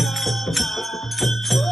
Oh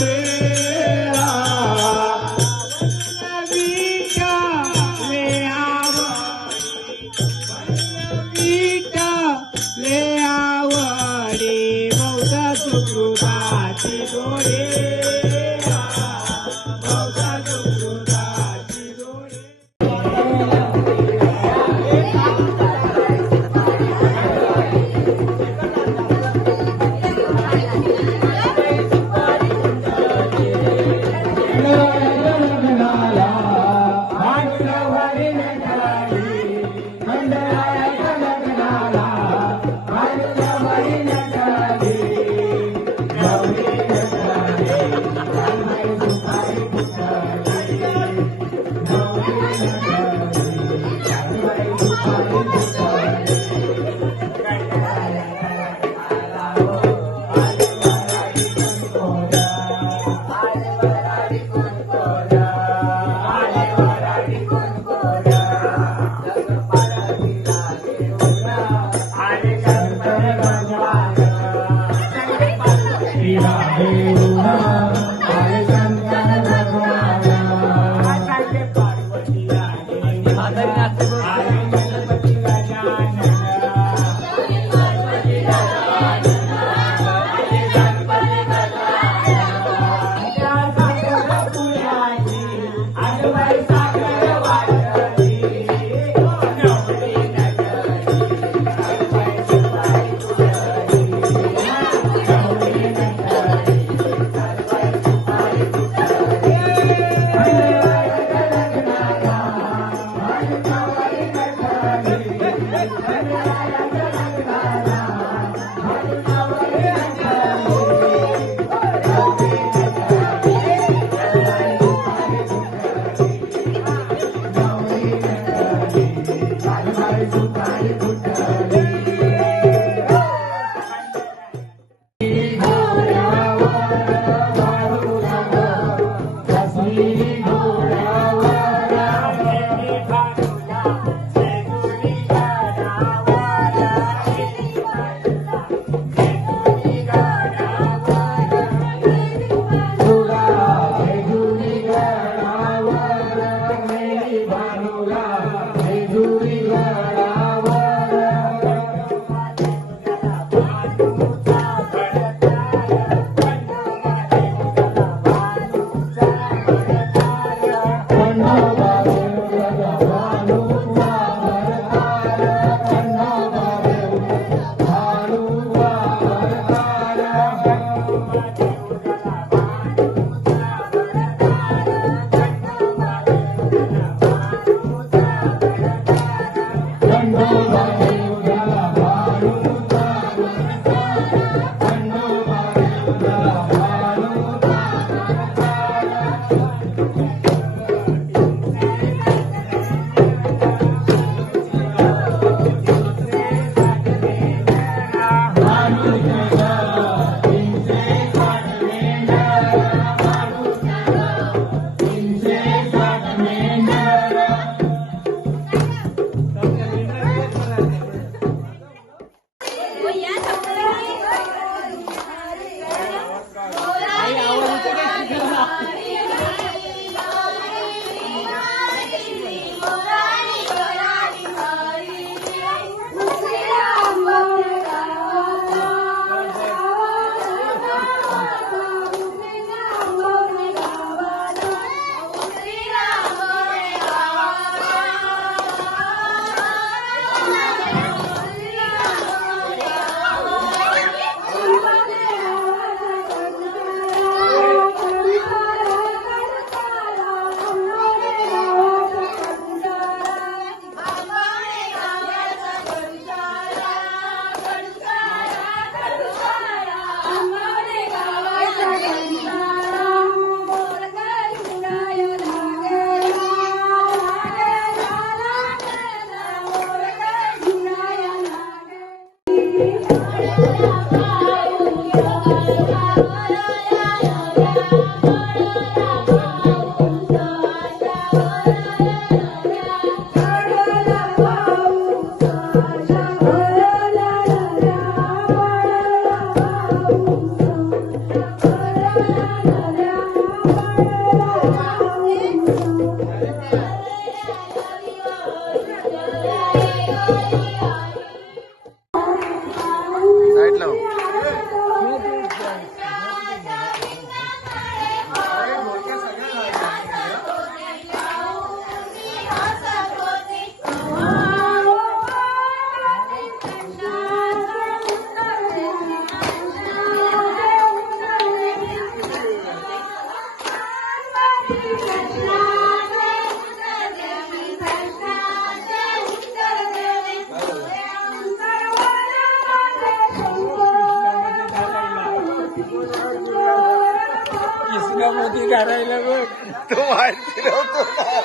রে now.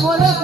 por eso.